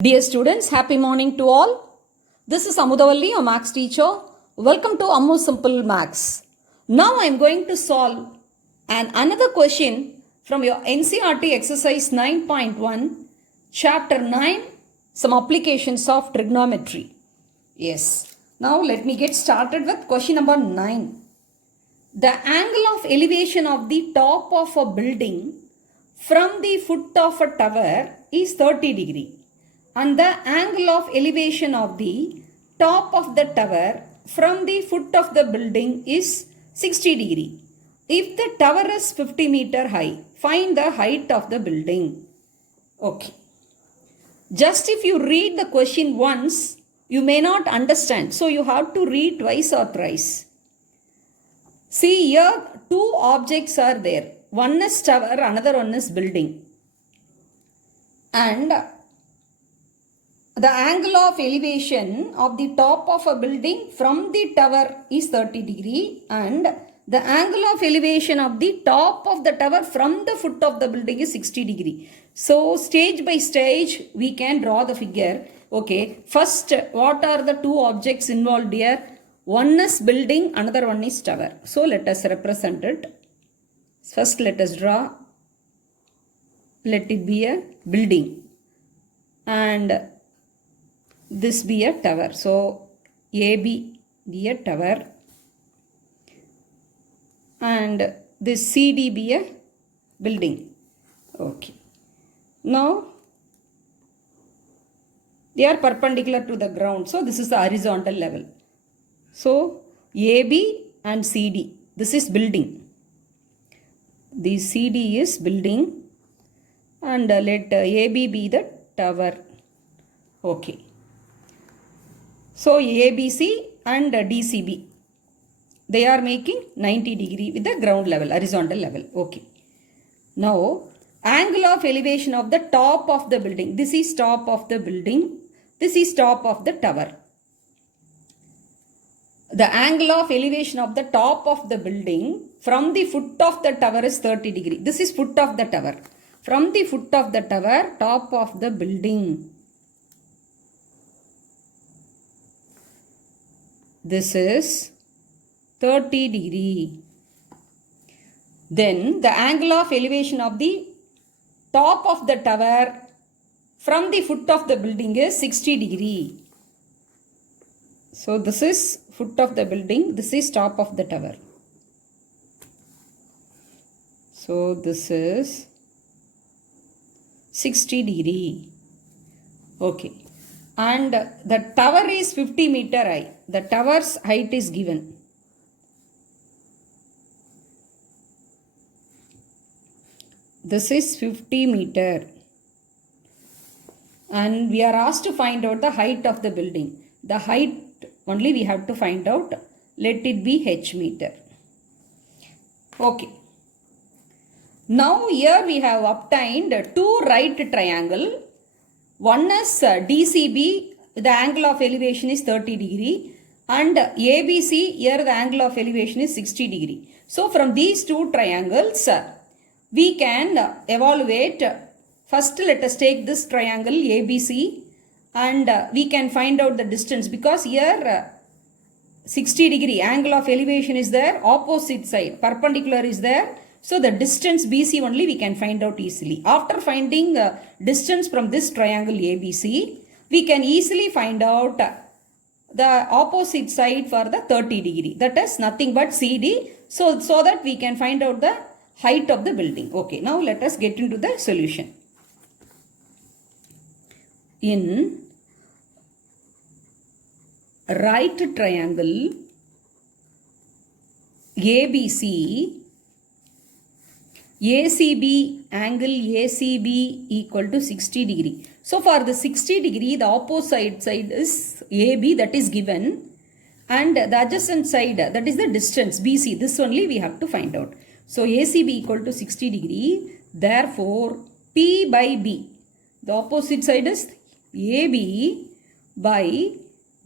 Dear students, happy morning to all. This is Amudavalli, your Maths teacher. Welcome to Ammu Simple Maths. Now I am going to solve another question from your NCERT exercise 9.1, chapter 9, some applications of trigonometry. Yes. Now let me get started with question number 9. The angle of elevation of the top of a building from the foot of a tower is 30 degree. And the angle of elevation of the top of the tower from the foot of the building is 60 degree. If the tower is 50 meter high, find the height of the building. Okay. Just if you read the question once, you may not understand. So you have to read twice or thrice. See here, two objects are there. One is tower, another one is building. And the angle of elevation of the top of a building from the tower is 30 degree and the angle of elevation of the top of the tower from the foot of the building is 60 degree. So stage by stage we can draw the figure. Okay, first what are the two objects involved here? One is building, another one is tower. So let us represent it. First let us draw. Let it be a building and this be a tower. So AB be a tower and this CD be a building. Okay. Now they are perpendicular to the ground. So this is the horizontal level. So AB and CD, this is building. The CD is building and let AB be the tower. Okay. So ABC and DCB, they are making 90 degree with the ground level, horizontal level. Okay. Now, angle of elevation of the top of the building. This is top of the building. This is top of the tower. The angle of elevation of the top of the building from the foot of the tower is 30 degree. This is foot of the tower. From the foot of the tower, top of the building. This is 30 degree. Then the angle of elevation of the top of the tower from the foot of the building is 60 degree. So this is foot of the building. This is top of the tower. So this is 60 degree. Okay. And the tower is 50 meter high. The tower's height is given. This is 50 meter. And we are asked to find out the height of the building. The height only we have to find out. Let it be h meter. Okay. Now here we have obtained two right triangle. One is DCB, the angle of elevation is 30 degree and ABC, here the angle of elevation is 60 degree. So from these two triangles, we can evaluate. First let us take this triangle ABC and we can find out the distance because here 60 degree angle of elevation is there, opposite side, perpendicular is there. So the distance BC only we can find out easily. After finding distance from this triangle ABC, we can easily find out the opposite side for the 30 degree. That is nothing but CD. So that we can find out the height of the building. Okay, now let us get into the solution. In right triangle ABC, ACB, angle ACB equal to 60 degree. So for the 60 degree, the opposite side is AB, that is given. And the adjacent side, that is the distance BC. This only we have to find out. So ACB equal to 60 degree. Therefore, P by B. The opposite side is AB by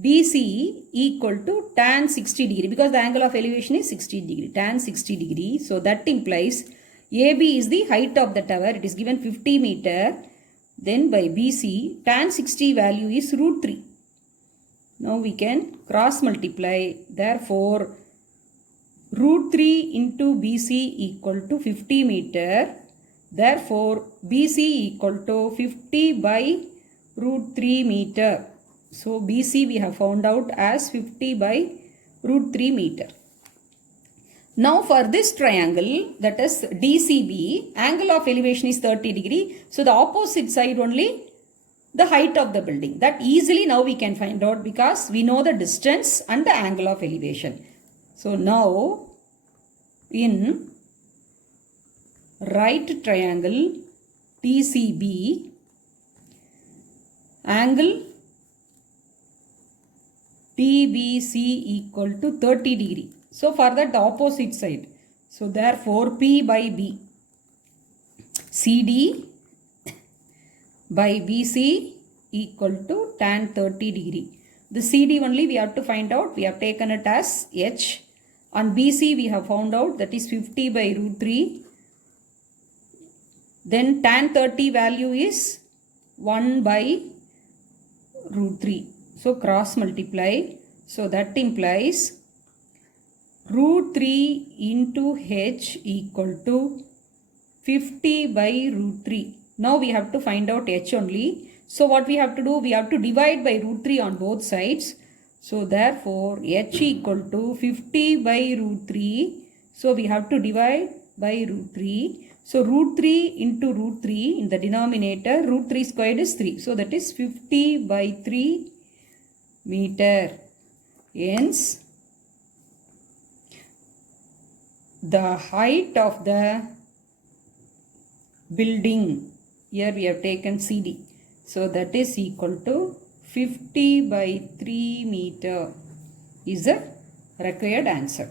BC equal to tan 60 degree. Because the angle of elevation is 60 degree. Tan 60 degree. So that implies AB is the height of the tower. It is given 50 meter then by BC, tan 60 value is root 3. Now we can cross multiply. Therefore, root 3 into BC equal to 50 meter. Therefore, BC equal to 50 by root 3 meter. So, BC we have found out as 50 by root 3 meter. Now, for this triangle, that is DCB, angle of elevation is 30 degree. So, the opposite side only the height of the building. That easily now we can find out because we know the distance and the angle of elevation. So, now in right triangle DCB, angle DBC equal to 30 degree. So, for that the opposite side. So, therefore, P by B, CD by BC equal to tan 30 degree. The CD only we have to find out. We have taken it as H. On BC we have found out that is 50 by root 3. Then tan 30 value is 1 by root 3. So, cross multiply. So, that implies root 3 into H equal to 50 by root 3. Now, we have to find out H only. So, what we have to do? We have to divide by root 3 on both sides. So, therefore, H equal to 50 by root 3. So, we have to divide by root 3. So, root 3 into root 3 in the denominator, root 3 squared is 3. So, that is 50 by 3 meter. Hence, the height of the building, here we have taken CD. So, that is equal to 50 by 3 meter is the required answer.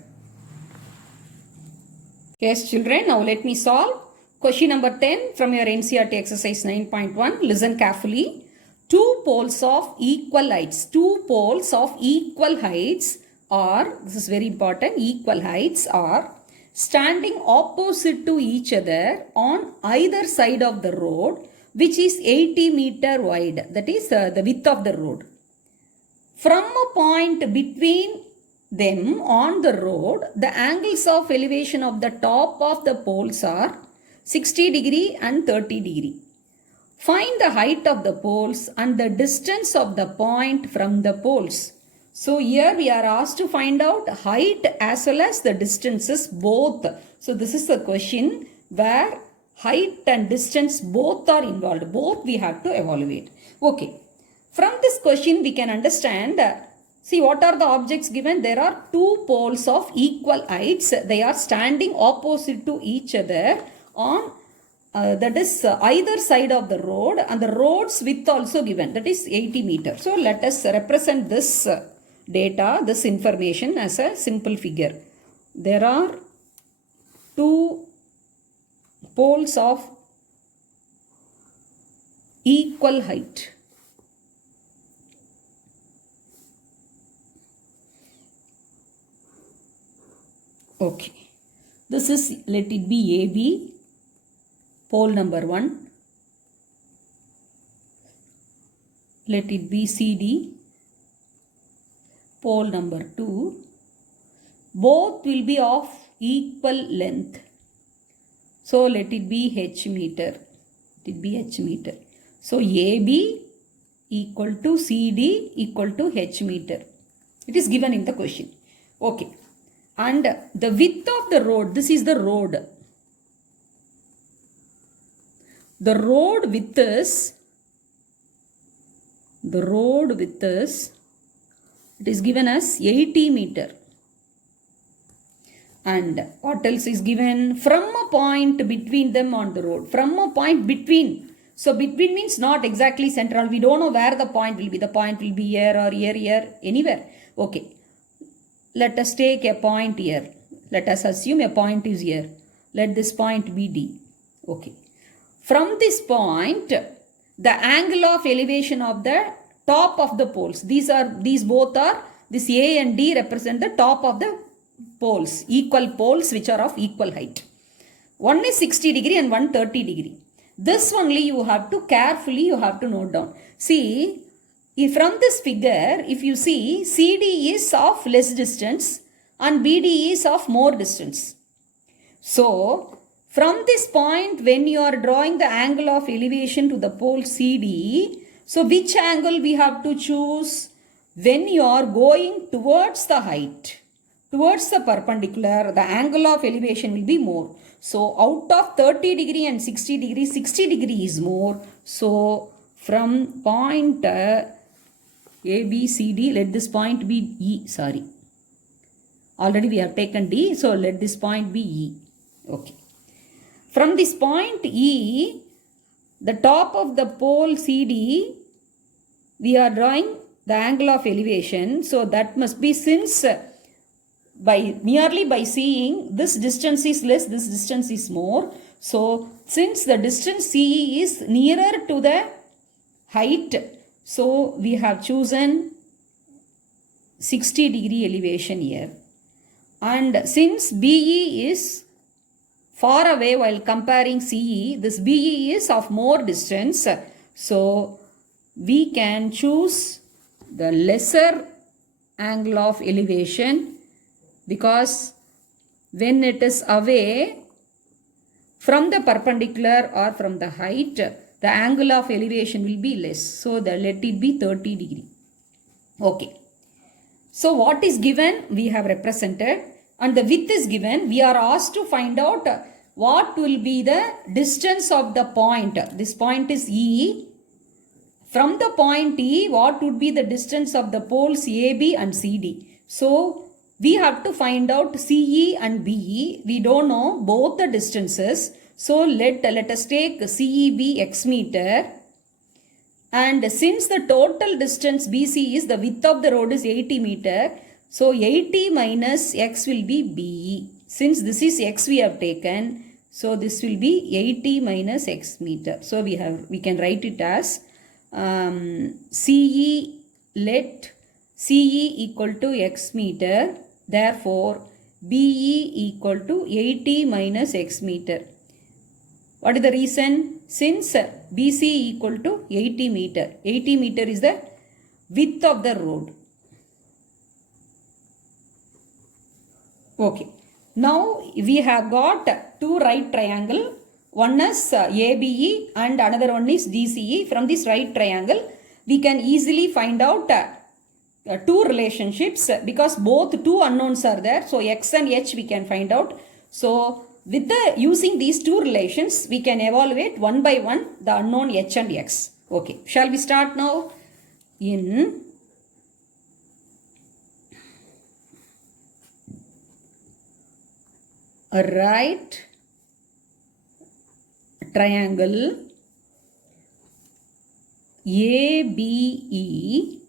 Yes, children, now let me solve question number 10 from your NCERT exercise 9.1. Listen carefully. Two poles of equal heights. Two poles of equal heights are, this is very important, equal heights are standing opposite to each other on either side of the road, which is 80 meter wide. That is the width of the road. From a point between them on the road, the angles of elevation of the top of the poles are 60 degree and 30 degree. Find the height of the poles and the distance of the point from the poles. So, here we are asked to find out height as well as the distances both. So, this is the question where height and distance both are involved. Both we have to evaluate. Okay. From this question we can understand, see what are the objects given? There are two poles of equal heights. They are standing opposite to each other on that is either side of the road, and the road's width also given, that is 80 meters. So, let us represent this data, this information as a simple figure. There are two poles of equal height. Okay. This is, let it be AB. Pole number 1, let it be CD, pole number 2, both will be of equal length. So, let it be H meter, So, AB equal to CD equal to H meter. It is given in the question. Okay. And the width of the road, this is the road. The road width is, it is given as 80 meter. And what else is given? From a point between them on the road. From a point between. So, between means not exactly central. We don't know where the point will be. The point will be here or here, anywhere. Okay. Let us take a point here. Let us assume a point is here. Let this point be D. Okay. From this point, the angle of elevation of the top of the poles. These both are, this A and D represent the top of the poles, equal poles which are of equal height. One is 60 degree and one 30 degree. This only you have to carefully note down. See, if from this figure, if you see, CD is of less distance and BD is of more distance. So, from this point, when you are drawing the angle of elevation to the pole CD, so which angle we have to choose? When you are going towards the height, towards the perpendicular, the angle of elevation will be more. So, out of 30 degree and 60 degree, 60 degree is more. So, from point A, B, C, D, let this point be E, sorry. Already we have taken D, so let this point be E. Okay. From this point E, the top of the pole CD, we are drawing the angle of elevation. So that must be, since merely by seeing this distance is less, this distance is more. So since the distance CE is nearer to the height, so we have chosen 60 degree elevation here. And since BE is far away while comparing CE, this BE is of more distance. So we can choose the lesser angle of elevation, because when it is away from the perpendicular or from the height, the angle of elevation will be less. So let it be 30 degree. Okay. So what is given, we have represented, and the width is given. We are asked to find out what will be the distance of the point. This point is E. From the point E, what would be the distance of the poles AB and CD? So we have to find out CE and BE. We don't know both the distances. So let us take CEB x meter. And since the total distance BC is, the width of the road is 80 meter. So 80 minus x will be BE. Since this is x we have taken, so this will be 80 minus x meter. So we can write it as CE, let CE equal to x meter. Therefore, BE equal to 80 minus x meter. What is the reason? Since BC equal to 80 meter. 80 meter is the width of the road. Okay. Now we have got two right triangle. One is ABE and another one is DCE. From this right triangle, we can easily find out two relationships, because both two unknowns are there. So x and h we can find out. So with using these two relations, we can evaluate one by one the unknown h and x. Okay. Shall we start now? In a right triangle ABE,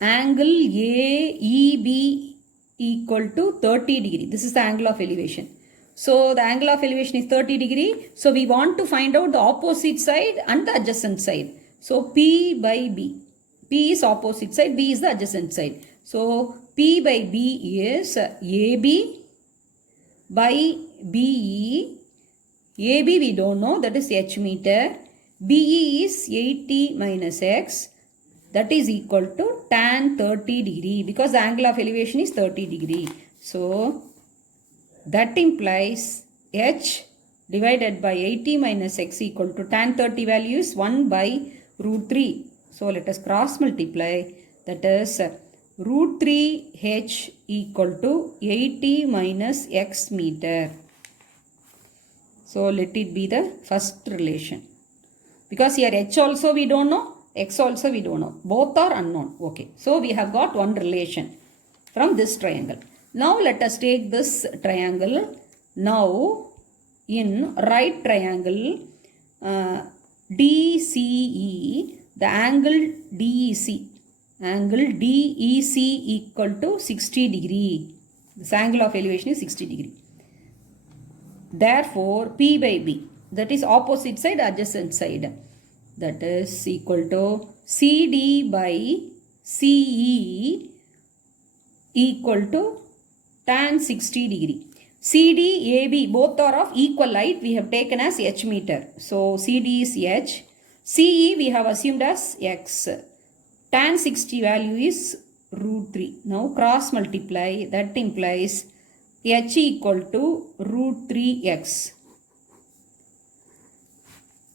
angle AEB equal to 30 degree. This is the angle of elevation. So the angle of elevation is 30 degree. So we want to find out the opposite side and the adjacent side. So P by B. P is opposite side, B is the adjacent side. So P by B is AB by BE. AB we don't know, that is h meter. BE is 80 minus x, that is equal to tan 30 degree, because the angle of elevation is 30 degree. So that implies h divided by 80 minus x equal to tan 30 value is 1 by root 3. So let us cross multiply, that is root 3 h equal to 80 minus x meter. So let it be the first relation. Because here h also we don't know, x also we don't know. Both are unknown. Okay. So we have got one relation from this triangle. Now let us take this triangle. Now in right triangle DCE, the angle DEC equal to 60 degree. This angle of elevation is 60 degree. Therefore, P by B, that is opposite side, adjacent side, that is equal to CD by CE equal to tan 60 degree. CD, AB both are of equal height. We have taken as h meter. So CD is h. CE we have assumed as x. Tan 60 value is root 3. Now cross multiply. That implies h equal to root 3x.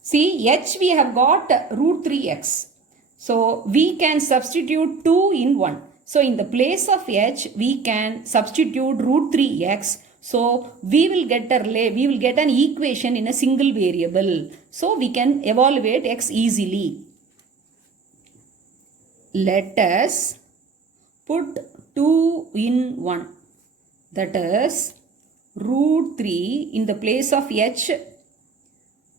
See, h we have got root 3x. So we can substitute 2 in 1. So in the place of h, we can substitute root 3x. So we will get an equation in a single variable. So we can evaluate x easily. Let us put 2 in 1. That is root 3 in the place of h,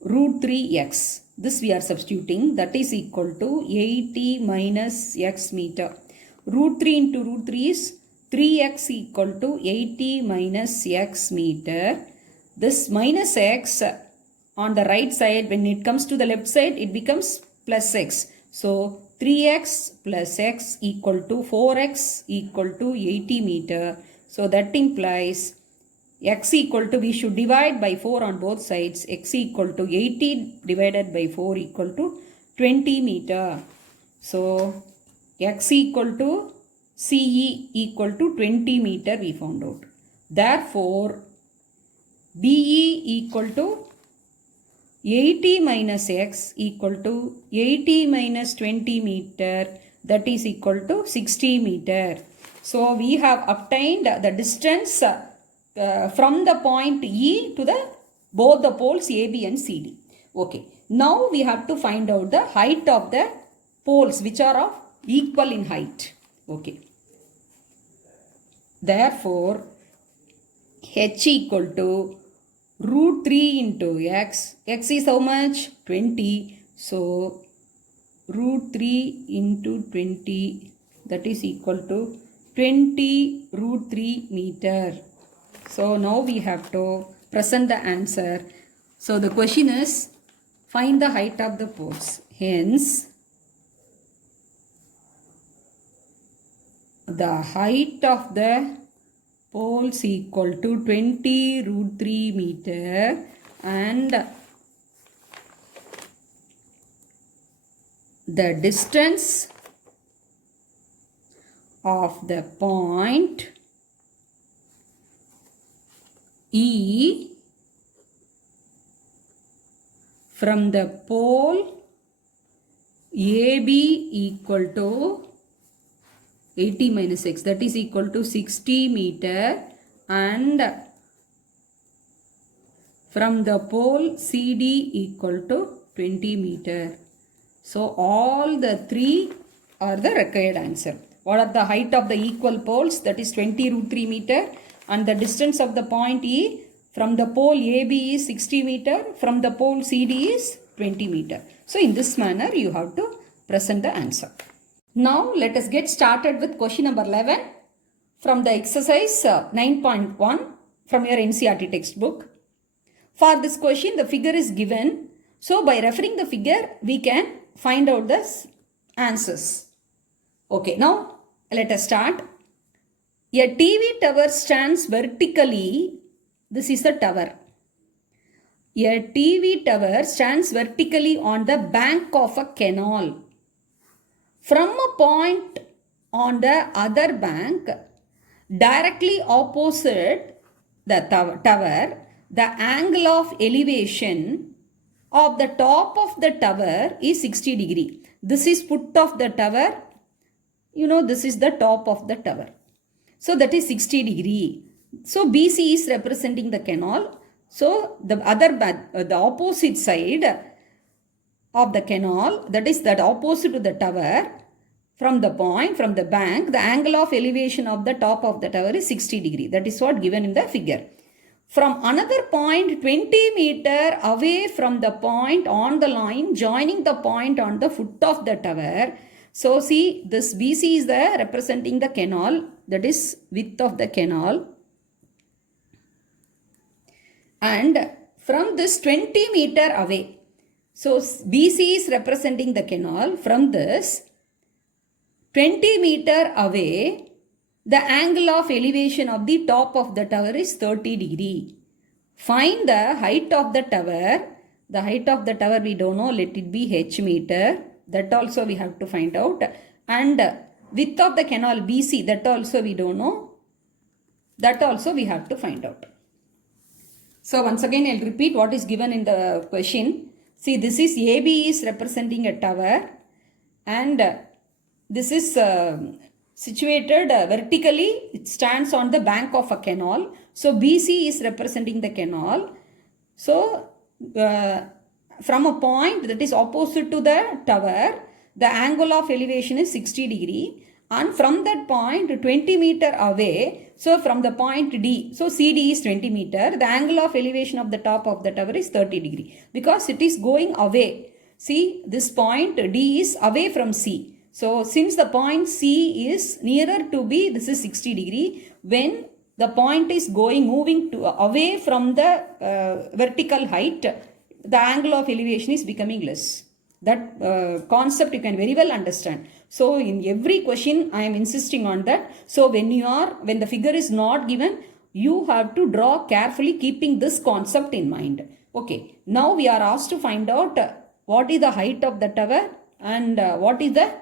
root 3x. This we are substituting. That is equal to 80 minus x meter. Root 3 into root 3 is 3x equal to 80 minus x meter. This minus x on the right side, when it comes to the left side, it becomes plus x. So 3x plus x equal to 4x equal to 80 meter. So that implies x equal to, we should divide by 4 on both sides. X equal to 80 divided by 4 equal to 20 meter. So x equal to CE equal to 20 meter we found out. Therefore, BE equal to 80 minus x equal to 80 minus 20 meter, that is equal to 60 meter. So we have obtained the distance from the point E to the both the poles AB and CD. Okay. Now we have to find out the height of the poles which are of equal in height. Okay. Therefore, h equal to root 3 into x. X is how much? 20. So, root 3 into 20, that is equal to 20 root 3 meter. So, now we have to present the answer. So, the question is, find the height of the poles. Hence, the height of the poles equal to 20 root 3 meter and the distance of the point E from the pole AB equal to 80 minus x, that is equal to 60 meter, and from the pole CD equal to 20 meter. So all the three are the required answer. What are the height of the equal poles? That is 20 root 3 meter, and the distance of the point E from the pole AB is 60 meter, from the pole CD is 20 meter. So in this manner you have to present the answer. Now let us get started with question number 11 from the exercise 9.1 from your NCERT textbook. For this question, the figure is given. So by referring the figure, we can find out the answers. Okay, now let us start. A TV tower stands vertically. This is the tower. A TV tower stands vertically on the bank of a canal. From a point on the other bank, directly opposite the tower, the angle of elevation of the top of the tower is 60 degree. This is foot of the tower. You know, this is the top of the tower. So that is 60 degree. So BC is representing the canal. So the opposite side of the canal, that is that opposite to the tower, from the point, from the bank, the angle of elevation of the top of the tower is 60 degree. That is what given in the figure. From another point 20 meter away from the point on the line joining the point on the foot of the tower. So see, this BC is there representing the canal, that is width of the canal. And from this 20 meter away, so BC is representing the canal. From this 20 meter away, The angle of elevation of the top of the tower is 30 degree. Find the height of the tower. The height of the tower we don't know, let it be h meter. That also we have to find out. And width of the canal BC, that also we don't know. That also we have to find out. So once again I'll repeat what is given in the question. See, this is AB is representing a tower, and this is situated vertically. It stands on the bank of a canal. So BC is representing the canal. So from a point that is opposite to the tower, the angle of elevation is 60 degree, and from that point 20 meter away, so from the point D, so CD is 20 meter, the angle of elevation of the top of the tower is 30 degree, because it is going away. See, this point D is away from C. So since the point C is nearer to B, this is 60 degree. When the point is moving away from the vertical height, the angle of elevation is becoming less. That concept you can very well understand. So in every question I am insisting on that. So when the figure is not given, you have to draw carefully, keeping this concept in mind. Okay, now we are asked to find out what is the height of the tower and what is the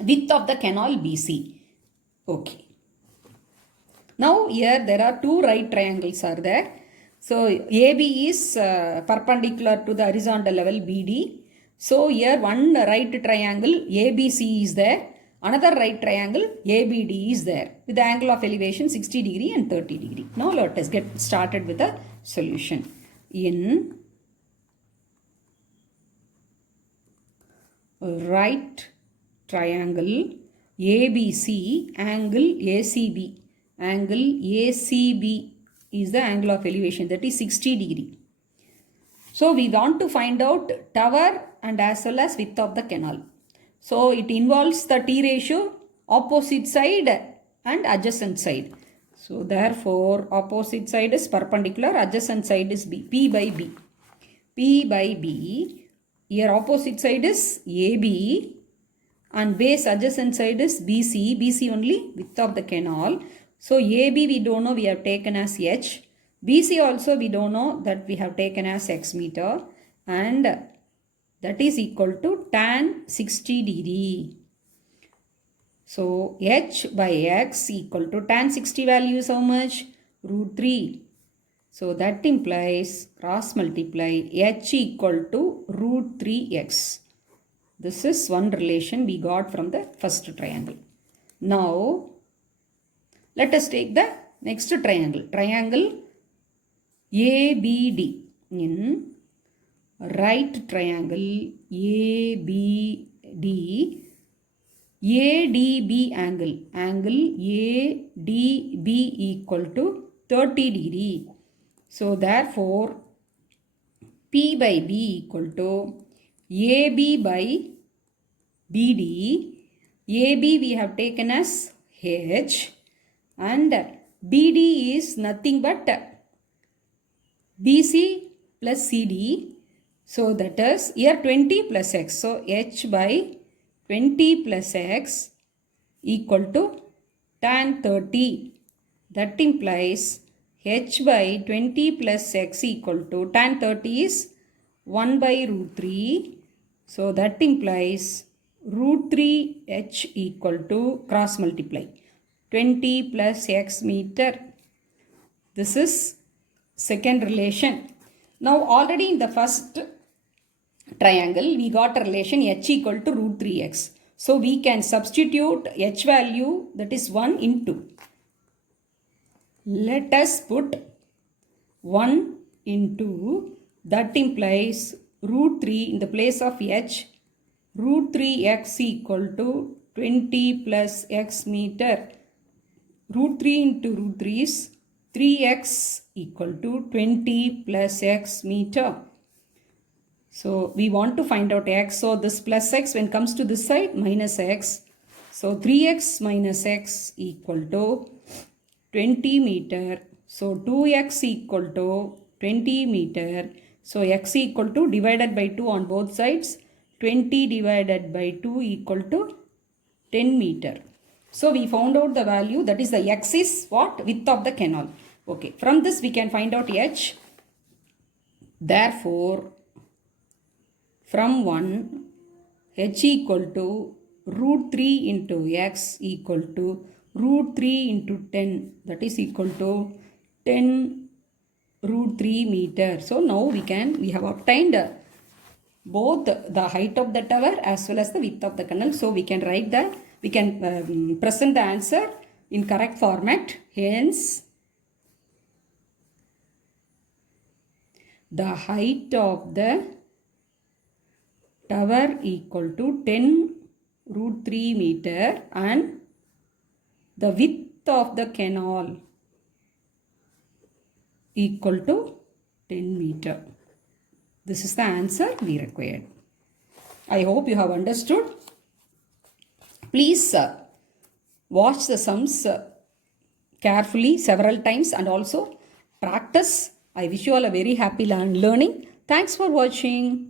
width of the canal BC. Okay. Now here there are two right triangles are there. So AB is perpendicular to the horizontal level BD. So here one right triangle ABC is there. Another right triangle ABD is there with the angle of elevation 60 degree and 30 degree. Now let us get started with the solution. In right triangle ABC, angle ACB. Angle ACB is the angle of elevation, that is 60 degree. So we want to find out tower and as well as width of the canal. So it involves the T ratio, opposite side and adjacent side. So therefore opposite side is perpendicular, adjacent side is B, P by B. P by B, here opposite side is AB and base adjacent side is BC, BC only width of the canal. So AB we don't know, we have taken as H. BC also we don't know, that we have taken as X meter, and that is equal to tan 60 degree. So H by X equal to tan 60 value is how much? Root 3. So that implies cross multiply H equal to root 3x. This is one relation we got from the first triangle. Now let us take the next triangle. Triangle ABD. In right triangle ABD, ADB angle. Angle ADB equal to 30 degree. So therefore P by B equal to AB by BD. AB we have taken as H and BD is nothing but BC plus CD. So that is here 20 plus X. So H by 20 plus X equal to tan 30. That implies H by 20 plus X equal to tan 30 is 1 by root 3. So that implies root 3 H equal to cross multiply 20 plus X meter. This is second relation. Now already in the first triangle we got a relation H equal to root 3x. So we can substitute H value, that is 1 into. Let us put 1 into, that implies root 3 in the place of H. Root 3x equal to 20 plus x meter. Root 3 into root 3 is 3x equal to 20 plus x meter. So we want to find out x. So this plus x, when comes to this side, minus x. So 3x minus x equal to 20 meter. So 2x equal to 20 meter. So x equal to divided by 2 on both sides. 20 divided by 2 equal to 10 meter. So we found out the value, that is the x is what? Width of the canal. Okay, from this we can find out h. Therefore, from 1, h equal to root 3 into x equal to root 3 into 10, that is equal to 10 root 3 meter. So now we have obtained both the height of the tower as well as the width of the canal. So we can write that, we can present the answer in correct format. Hence, the height of the tower equal to 10 root 3 meter and the width of the canal equal to 10 meter. This is the answer we required. I hope you have understood. Please watch the sums carefully several times and also practice. I wish you all a very happy learning. Thanks for watching.